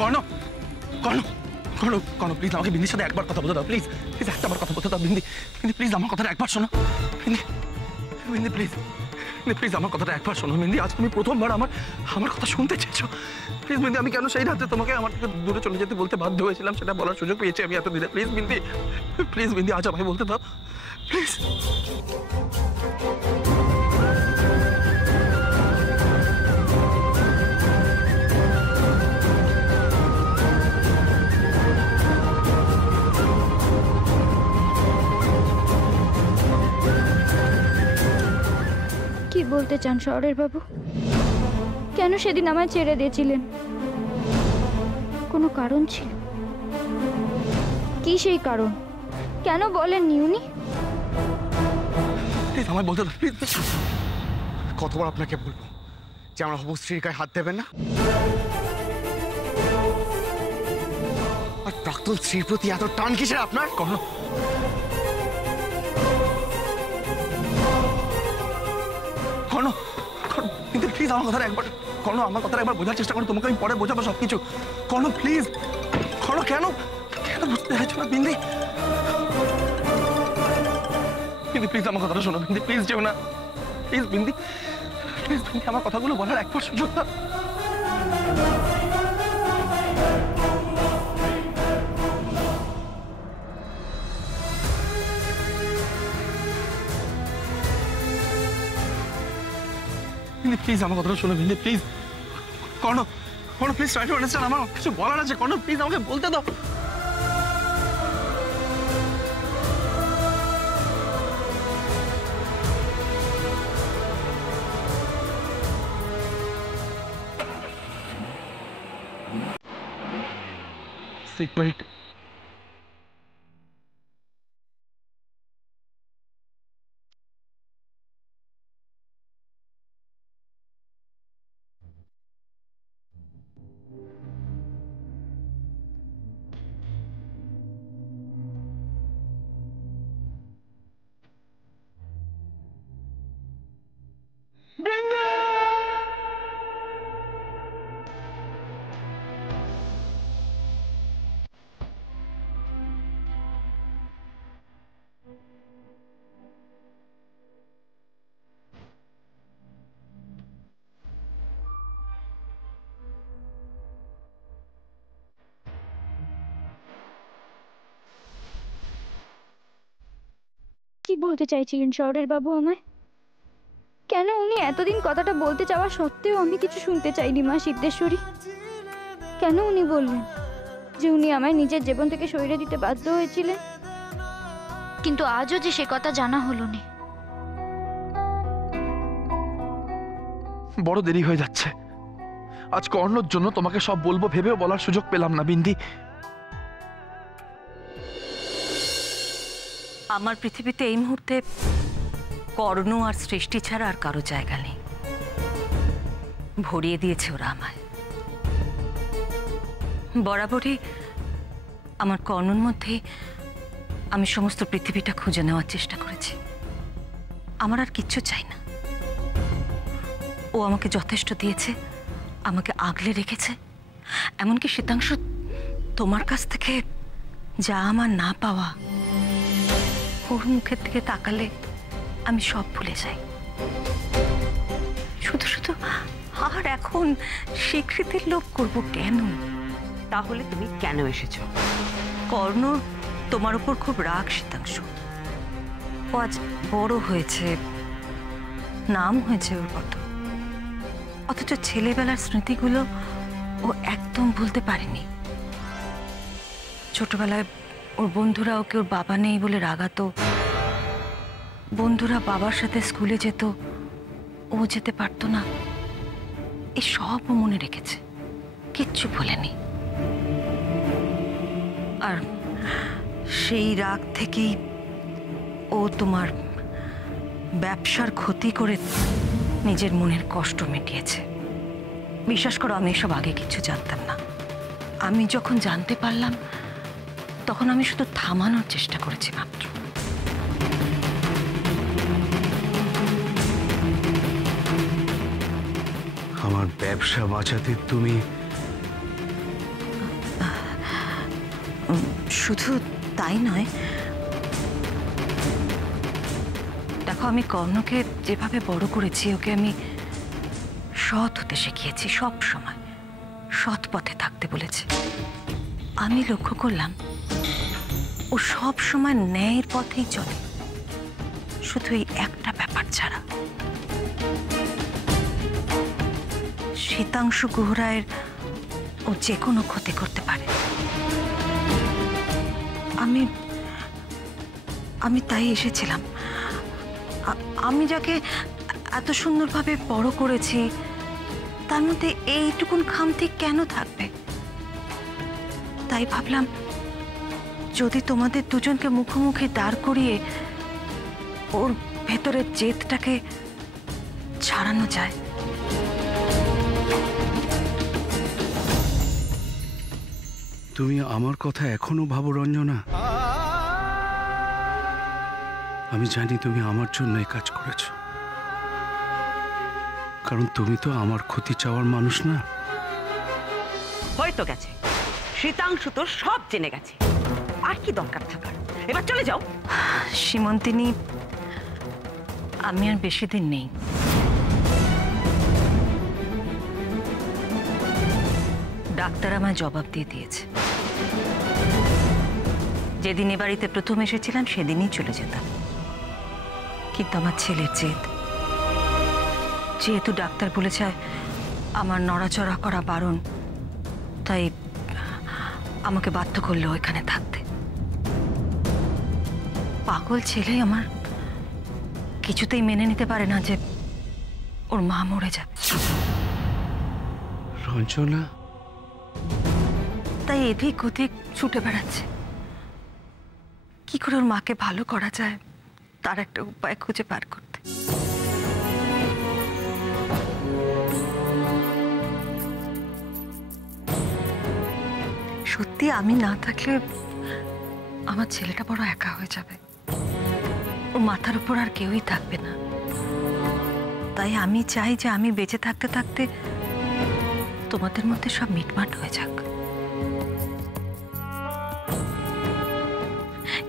কর্ণ কর্ণ কর্ণ কর্ণ please আমাকে বিন্দির সাথে একবার কথা বলতে দাও, প্লিজ প্লিজ একবার কথা বলতে দাও। বিন্দি বিন্দি প্লিজ আমার কথাটা একবার শোনো। বিন্দি বিন্দি প্লিজ প্লিজ আমার কথাটা একবার শোনো। বিন্দি আজ তুমি প্রথমবার আমার কথা শুনতে চেয়েছো। প্লিজ বিন্দি, আমি কেন সেই রাতে তোমাকে আমার থেকে দূরে চলে যেতে বলতে বাধ্য হয়েছিলাম সেটা বলার সুযোগ পেয়েছি আমি এতদিনে। প্লিজ বিন্দি, প্লিজ বিন্দি আজ আমাকে বলতে দাও প্লিজ। কি বলতে চান শহরের বাবু? কেন সেদিন আমায় ছেড়ে দিয়েছিলেন? কোনো কারণ ছিল? কি সেই কারণ? কেন বলেননি উনি? প্লিজ আমায় বলতে দাও প্লিজ। কতবার আপনাকে বলবো যে আমার হবু স্ত্রীর গায়ে হাত দেবেন না? আর প্রাক্তন স্ত্রীর প্রতি এত টান কিসের আপনার? কর্ণ কর্ণ কর্ণ কিন্তু প্লিজ আমার কথাটা একবার, কর্ণ আমার কথাটা একবার বোঝার চেষ্টা করো। তোমাকে আমি পরে বোঝাবো সবকিছু। কর্ণ প্লিজ, কর্ণ কেন কেন বুঝতে চাইছো না? বিন্দি বিন্দি প্লিজ আমার কথাটা শোনো। বিন্দি প্লিজ যেও না, প্লিজ বিন্দি, প্লিজ বিন্দি আমার কথাগুলো বলার একবার সুযোগ দাও। বিন্দি প্লিজ আমার কথাটা শোনো। Bindi please, Karna Karna please try to understand. আমার কিছু বলার আছে কর্ণ, প্লিজ আমাকে বলতে দাও। সিটমেন্ট কি বলতে চাইছিলেন শহরের বাবু আমায়? কেন উনি এতদিন কথাটা বলতে চাওয়া সত্ত্বেও আমি কিছু শুনতে চাইনি মা সিদ্ধেশ্বরী? কেন উনি বললেন যে উনি আমায় নিজের জীবন থেকে সরিয়ে দিতে বাধ্য হয়েছিলেন? কিন্তু আজও যে সে কথা জানা হলো না। বড় দেরি হয়ে যাচ্ছে। আজ কর্ণর জন্য তোমাকে সব বলবো ভেবেও বলার সুযোগ পেলাম না। বিন্দি আমার পৃথিবীতে এই মুহূর্তে কর্ণ আর সৃষ্টি ছাড়া আর কারো জায়গা নেই। ভরিয়ে দিয়েছে ওরা আমায়। বরাবরই আমার কর্ণর মধ্যে আমি সমস্ত পৃথিবীটা খুঁজে নেওয়ার চেষ্টা করেছি। আমার আর কিচ্ছু চাই না। ও আমাকে যথেষ্ট দিয়েছে, আমাকে আগলে রেখেছে। এমনকি শীতাংশু, তোমার কাছ থেকে যা আমার না পাওয়া, ওর মুখের দিকে তাকালে আমি সব ভুলে যাই। শুধু শুধু আর এখন স্বীকৃতির লোভ করব কেন? তাহলে তুমি কেন এসেছো? কর্ণ তোমার উপর খুব রাগ শীতাংশু। ও আজ বড় হয়েছে, নাম হয়েছে ওর কত, অথচ ছেলেবেলার স্মৃতিগুলো ও একদম ভুলতে পারেনি। ছোটবেলায় ওর বন্ধুরা ওকে ওর বাবা নেই বলে রাগাতো। বন্ধুরা বাবার সাথে স্কুলে যেত, ও যেতে পারতো না। এই সব ও মনে রেখেছে, কিচ্ছু ভোলেনি। আর সেই রাগ থেকেই ও তোমার ব্যবসার ক্ষতি করে নিজের মনের কষ্ট মিটিয়েছে। বিশ্বাস করো, আমি এসব আগে কিছু জানতাম না। আমি যখন জানতে পারলাম তখন আমি শুধু থামানোর চেষ্টা করেছি মাত্র। আমার ব্যবসা বাঁচাতে তুমি শুধু তাই নয়, দেখো আমি কর্ণকে যেভাবে বড় করেছি, ওকে আমি সৎ হতে শিখিয়েছি, সব সময় সৎ পথে থাকতে বলেছি। আমি লক্ষ্য করলাম ও সব সময় ন্যায়ের পথেই চলে, শুধু এই একটা ব্যাপার ছাড়া। শীতাংশু গুহরায়ের ও যে কোনো ক্ষতি করতে পারে। আমি আমি তাই এসেছিলাম। আমি যাকে এত সুন্দরভাবে বড় করেছি, তার মধ্যে এইটুকুন খামতি কেন থাকবে? তাই ভাবলাম যদি তোমাদের দুজনকে মুখোমুখি দাঁড় করিয়ে ওর ভেতরের জেদটাকে ছাড়ানো যায়। তুমি আমার কথা এখনো ভাবো রঞ্জনা? আমি জানি তুমি আমার জন্য এই কাজ করেছো, কারণ তুমি তো আমার ক্ষতি চাওয়ার মানুষ না। হয়তো গেছে, শীতাংশু তো সব জেনে গেছে, আর কি দরকার থাকার? এবার চলে যাও। সীমন্তিনী, আমি আর বেশি দিন নেই। ডাক্তার আমায় জবাব দিয়ে দিয়েছে। যেদিন এ বাড়িতে প্রথম এসেছিলাম সেদিনই চলে যেতাম, কিন্তু আমার ছেলের জেদ, যেহেতু ডাক্তার বলেছে আমার নড়াচড়া করা বারণ, তাই আমাকে বাধ্য করলো এখানে থাকতে। পাগল ছেলে আমার কিছুতেই মেনে নিতে পারে না যে ওর মা মরে যাবে। রঞ্জনা, তাই এদিক ওদিক ছুটে বেড়াচ্ছে, কি করে ওর মাকে ভালো করা যায় তার একটা উপায় খুঁজে বার করতে। সত্যি আমি না থাকলে আমার ছেলেটা বড় একা হয়ে যাবে, ওর মাথার উপর আর কেউই থাকবে না। তাই আমি চাই যে আমি বেঁচে থাকতে থাকতে তোমাদের মধ্যে সব মিটমাট হয়ে যাক।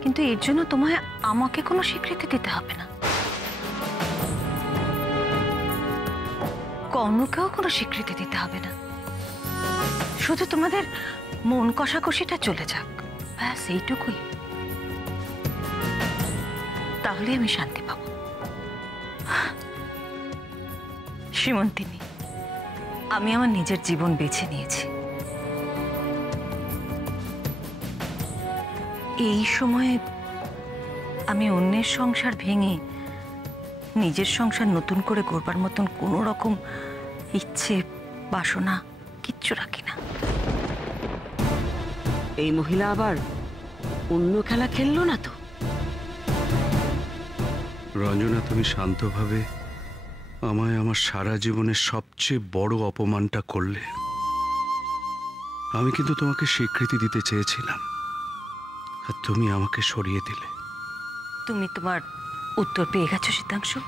কিন্তু এর জন্য তোমায় আমাকে কোনো স্বীকৃতি দিতে হবে না, কর্ণকেও কোনো স্বীকৃতি দিতে হবে না। শুধু তোমাদের মন কষাকষিটা চলে যাক, ব্যাস এইটুকুই। তাহলে আমি শান্তি পাব। সীমন্তিনী, আমি আমার নিজের জীবন বেছে নিয়েছি। এই সময়ে আমি অন্যের সংসার ভেঙে নিজের সংসার নতুন করে গড়বার মতন কোনো রকম ইচ্ছে বাসনা কিচ্ছু রাখি না। এই মহিলা আবার অন্য খেলা খেললো না তো? রঞ্জনা, তুমি শান্তভাবে আমায় আমার সারা জীবনের সবচেয়ে বড় অপমানটা করলে। আমি কিন্তু তোমাকে স্বীকৃতি দিতে চেয়েছিলাম, আর তুমি আমাকে সরিয়ে দিলে। তুমি তোমার উত্তর পেয়ে গেছো শীতাংশু।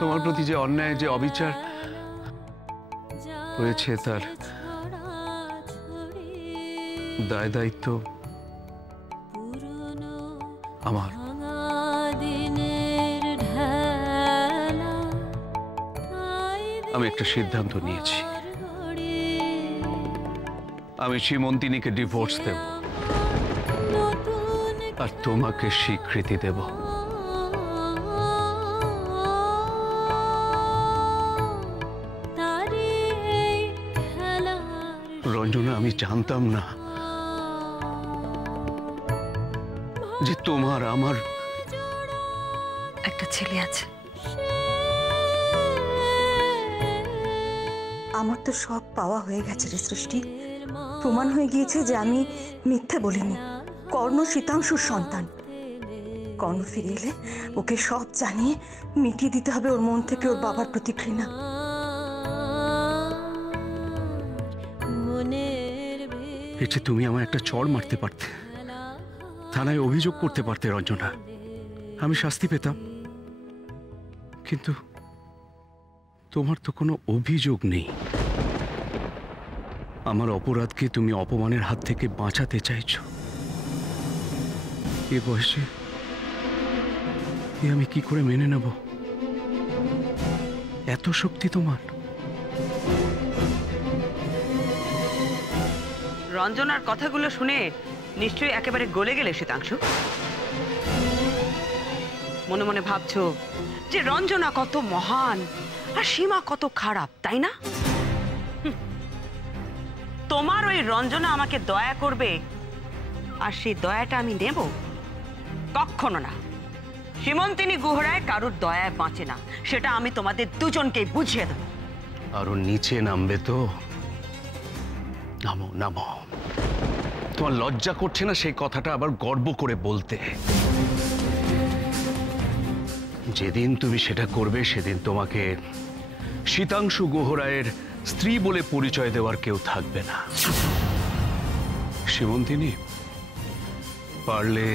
তোমার প্রতি যে অন্যায়, যে অবিচার হয়েছে, তার দায় দায়িত্ব আমার। আমি একটা সিদ্ধান্ত নিয়েছি, আমি সীমন্তিনীকে ডিভোর্স দেব আর তোমাকে স্বীকৃতি দেব। রঞ্জনা, আমি জানতাম না যে তোমার আমার একটা ছেলে আছে। আমার তো সব পাওয়া হয়ে গেছে রে সৃষ্টি। প্রমাণ হয়ে গিয়েছে যে আমি মিথ্যে বলিনি। কর্ণ শীতাংশুর সন্তান। কর্ণ ফিরে এলে ওকে সব জানিয়ে মিটিয়ে দিতে হবে ওর মন থেকে ওর বাবার প্রতি ঘৃণা। এতে তুমি আমায় একটা চড় মারতে পারতে, থানায় অভিযোগ করতে পারতে রঞ্জনা, আমি শাস্তি পেতাম। কিন্তু তোমার তো কোনো অভিযোগ নেই। আমার অপরাধকে তুমি অপমানের হাত থেকে বাঁচাতে চাইছো। এ বয়সে আমি কি করে মেনে নেব? এত শক্তি তোমার? রঞ্জনার কথাগুলো শুনে নিশ্চয়ই একেবারে গলে গেলে শীতাংশু। মনে মনে ভাবছো যে রঞ্জনা কত মহান আর সীমা কত খারাপ, তাই না? তোমার ওই রঞ্জনা আমাকে দয়া করবে আর সেই দয়াটা আমি নেব? কখনো না। সীমন্তিনী গুহরায় কারোর দয়ায় বাঁচে না, সেটা আমি তোমাদের দুজনকেই বুঝিয়ে দেব। আরো নিচে নামবে তো? নামো নামো। তোমার লজ্জা করছে না সেই কথাটা আবার গর্ব করে বলতে? যেদিন তুমি সেটা করবে সেদিন তোমাকে শীতাংশু গুহরায়ের স্ত্রী বলে পরিচয় দেওয়ার কেউ থাকবে না। সীমন্তিনী, পারলে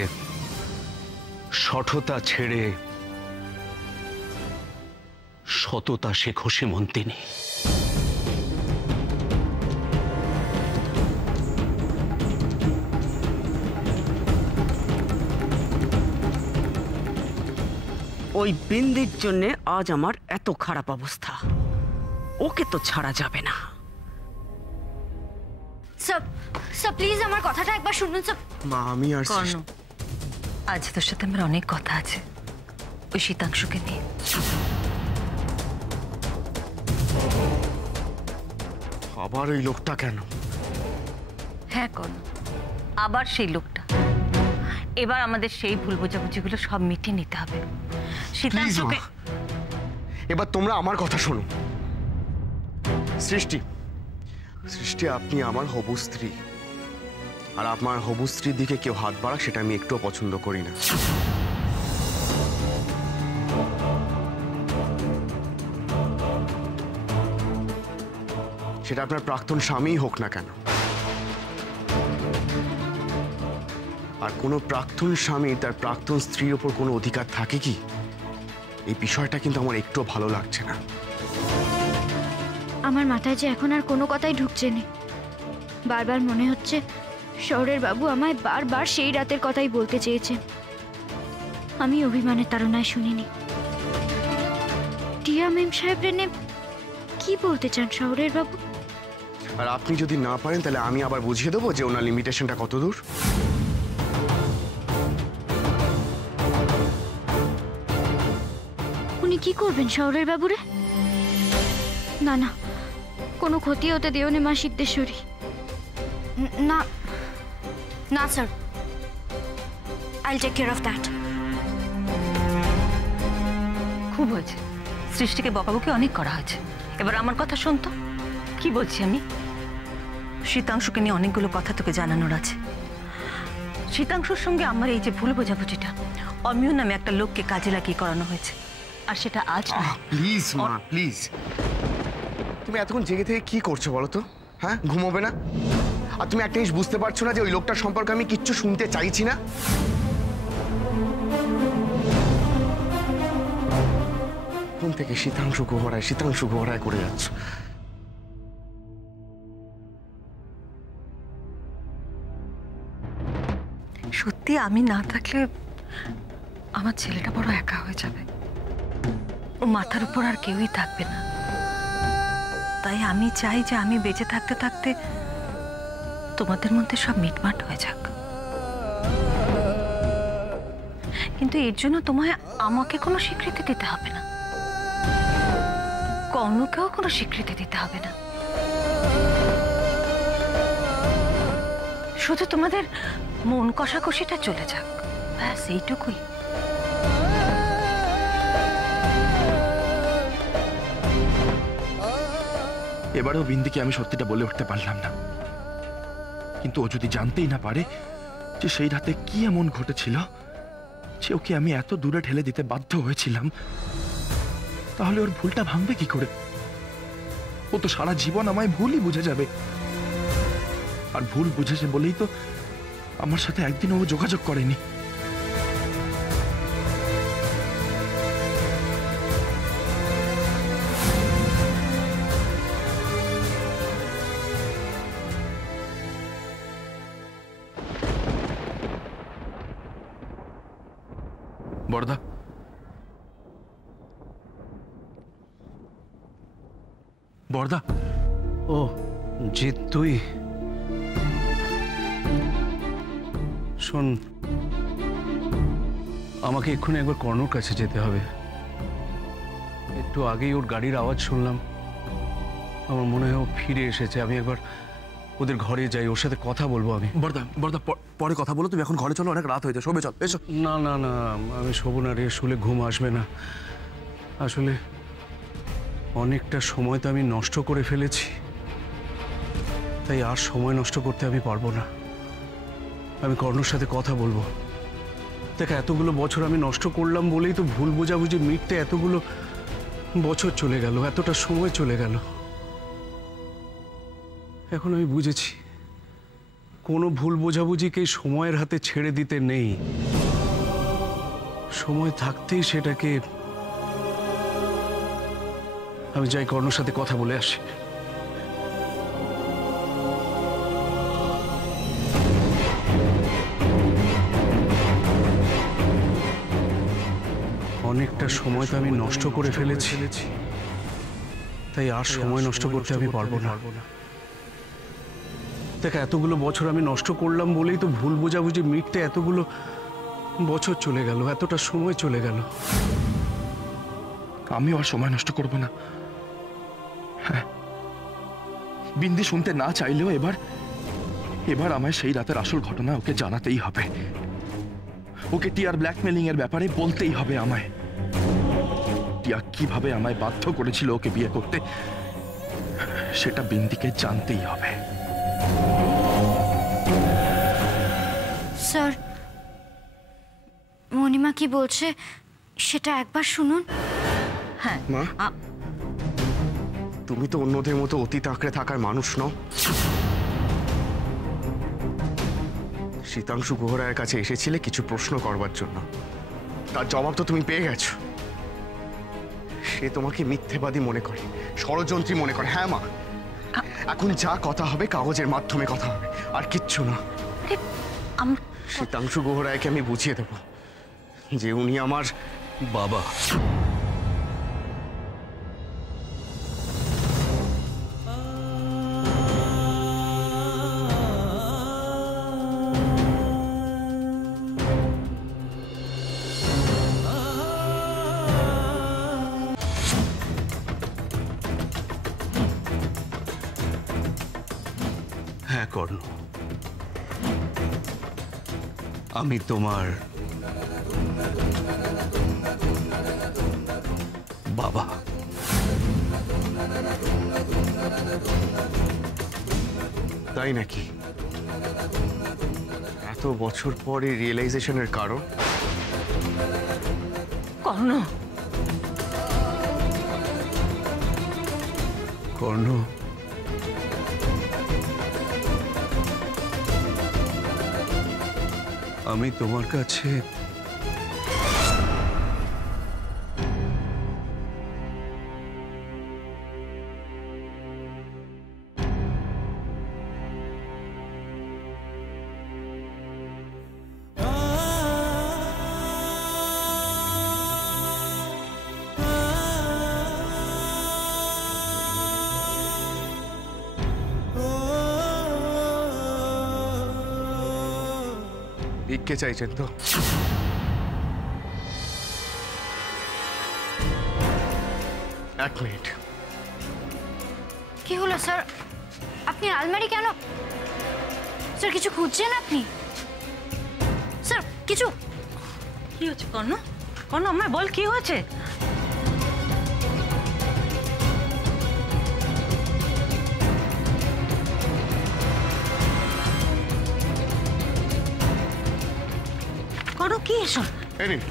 শঠতা ছেড়ে সততা শেখো সীমন্তিনী। ওই বিন্দির জন্য আজ আমার এত খারাপ অবস্থা। ওকে তো ছাড়া যাবে না। স্যার স্যার প্লিজ আমার কথাটা একবার শুনুন স্যার। মা, আমি আর কর্ণ, আজ তোর সাথে আমার অনেক কথা আছে ওই শীতাংশুকে নিয়ে। আবার ওই লোকটা কেন? হ্যাঁ কর্ণ, আবার সেই লোকটা। এবার আমাদের সেই ভুল বোঝাবুঝিগুলো সব মিটিয়ে নিতে হবে। শীতাংশুকে এবার তোমরা আমার কথা শোনো। সৃষ্টি, সৃষ্টি, আপনি আমার হবু স্ত্রী, আর আপনার হবু স্ত্রীর দিকে কেউ হাত বাড়াক সেটা আমি একটুও পছন্দ করি না। সেটা আপনার প্রাক্তন স্বামীই হোক না কেন। আর কোনো প্রাক্তন স্বামী তার প্রাক্তন স্ত্রীর ওপর কোনো অধিকার থাকে কি? এই বিষয়টা কিন্তু আমার একটু ভালো লাগছে না। আমার মাথায় যে এখন আর কোনো কথাই ঢুকছে না। বারবার মনে হচ্ছে শহরের বাবু আমায় বারবার সেই রাতের কথাই বলতে চেয়েছে। আমি অভিমানের তাড়নায় শুনিনি। টিয়া মেম সাহেব রেনে কি বলতে চান শহরের বাবু? আর আপনি যদি না পারেন তাহলে আমি আবার বুঝিয়ে দেবো যে ওনার লিমিটেশনটা কত দূর। উনি কি করবেন শহরের বাবুরে? না না, কোনো ক্ষতি হতে দিও নি মা সিদ্ধেশ্বরী। না না sir, I will take care of that. খুব হয়েছে, সৃষ্টিকে বকাবকি অনেক করা হয়েছে। এবার আমার কথা শোন তো, কি বলছি আমি। শীতাংশুকে নিয়ে অনেকগুলো কথা তোকে জানানোর আছে। শীতাংশুর সঙ্গে আমার এই যে ভুল বোঝাবুঝিটা, অমিয় নামে একটা লোককে কাজে লাগিয়ে করানো হয়েছে। আর সেটা আজ না। প্লিজ মা, প্লিজ। তুমি এতক্ষণ জেগে থেকে কি করছো বলো তো? হ্যাঁ, ঘুমোবে না? আর তুমি একটা জিনিস বুঝতে পারছো না যে ওই লোকটার সম্পর্কে আমি কিচ্ছু শুনতে চাইছি না? কোন থেকে শীতাংশু গোহরায় করে যাচ্ছ। সত্যি আমি না থাকলে আমার ছেলেটা বড় একা হয়ে যাবে। ও মাথার উপর আর কেউই থাকবে না। তাই আমি চাই যে আমি বেঁচে থাকতে থাকতে তোমাদের মধ্যে সব মিটমাট হয়ে যাক। কিন্তু এর জন্য তোমায় আমাকে কোনো স্বীকৃতি দিতে হবে না, কর্ণকেও কোনো স্বীকৃতি দিতে হবে না। শুধু তোমাদের মন কষাকষিটা চলে যাক, ব্যাস এইটুকুই। এবারেও বিন্দিকে আমি সত্যিটা বলে উঠতে পারলাম না, কিন্তু ও যদি জানতেই না পারে যে সেই রাতে কি এমন ঘটেছিল যে ওকে আমি এত দূরে ঠেলে দিতে বাধ্য হয়েছিলাম, তাহলে ওর ভুলটা ভাঙবে কি করে? ও তো সারা জীবন আমায় ভুলই বুঝে যাবে। আর ভুল বুঝেছে বলেই তো আমার সাথে একদিন ও যোগাযোগ করেনি। বড়দা, বড়দা। ও জিৎ, তুই শোন, আমাকে এক্ষুনি একবার কর্ণর কাছে যেতে হবে। একটু আগেই ওর গাড়ির আওয়াজ শুনলাম, আমার মনে হয় ও ফিরে এসেছে। আমি একবার ওদের ঘরে যাই, ওর সাথে কথা বলবো। আমি বড়দা, বড়দা, পরে কথা বলো, তুমি এখন ঘরে চলো, অনেক রাত হয়েছে, শোবে চল, এসো। না না না, আমি শোবো না রে, শুলে ঘুম আসবে না। আসলে অনেকটা সময় তো আমি নষ্ট করে ফেলেছি, তাই আর সময় নষ্ট করতে আমি পারবো না। আমি কর্ণর সাথে কথা বলবো। দেখ, এতগুলো বছর আমি নষ্ট করলাম বলেই তো ভুল বোঝাবুঝি মিটতে এতগুলো বছর চলে গেল, এতটা সময় চলে গেল। এখন আমি বুঝেছি কোনো ভুল বোঝাবুঝিকে সময়ের হাতে ছেড়ে দিতে নেই। সময় থাকতেই সেটাকে। আমি যাই, কর্ণর সাথে কথা বলে আসি। অনেকটা সময় তো আমি নষ্ট করে ফেলেছি, তাই আর সময় নষ্ট করতে আমি পারবো না। দেখ, এতগুলো বছর আমি নষ্ট করলাম বলেই তো ভুল বোঝাবুঝি মিটতে এতগুলো বছর চলে গেল, এতটা সময় চলে গেল। আমিও আর সময় নষ্ট করব না। হ্যাঁ, বিন্দি শুনতে না চাইলেও এবার আমায় সেই রাতের আসল ঘটনা ওকে জানাতেই হবে। ওকে টিয়ার ব্ল্যাকমেলিং এর ব্যাপারে বলতেই হবে আমায়। টিয়া কিভাবে আমায় বাধ্য করেছিল ওকে বিয়ে করতে, সেটা বিন্দিকে জানতেই হবে। স্যার, মণিমা কি বলছে সেটা একবার শুনুন। হ্যাঁ মা, তুমি তো অন্যদের মতো অতীত আঁকড়ে থাকার মানুষ নও। শীতাংশু গুহরায়ের কাছে এসেছিলে কিছু প্রশ্ন করবার জন্য, তার জবাব তো তুমি পেয়ে গেছো। সে তোমাকে মিথ্যেবাদী মনে করে, ষড়যন্ত্রী মনে করে। হ্যাঁ মা, এখন যা কথা হবে কাগজের মাধ্যমে কথা হবে, আর কিচ্ছু না। শীতাংশু গুহরায়কে আমি বুঝিয়ে দেব যে উনি আমার বাবা। হ্যাঁ কর্ণ, আমি তোমার বাবা। তাই নাকি? এত বছর পর এই রিয়েলাইজেশনের কারণ? কর্ণ, কর্ণ, আমি তোমার কাছে ভিক্ষে চাইছেন তো? এক মিনিট। কি হলো স্যার? আপনি আলমারি কেন? স্যার কিছু খুঁজছেন আপনি? স্যার কিছু কি হচ্ছে কর্ণ? কর্ণ, আমায় বল কি হয়েছে? কর্ণ, কি এসব? এই নিন,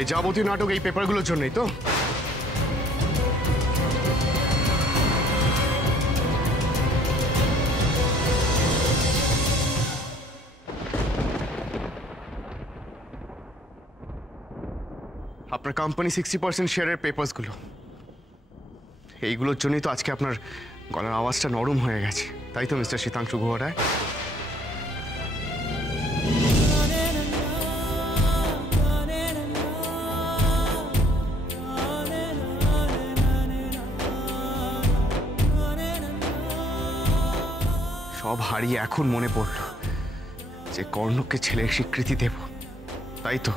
এই যাবতীয় নাটক এই পেপারগুলোর জন্যই তো। আপনার কোম্পানি 60% শেয়ারের পেপারসগুলো, এইগুলোর জন্যই তো আজকে আপনার গলার আওয়াজটা নরম হয়ে গেছে, তাই তো মিস্টার শীতাংশু গুহ রায়? সব হারিয়ে এখন মনে পড়ল যে কর্ণকে ছেলের স্বীকৃতি দেব, তাই তো?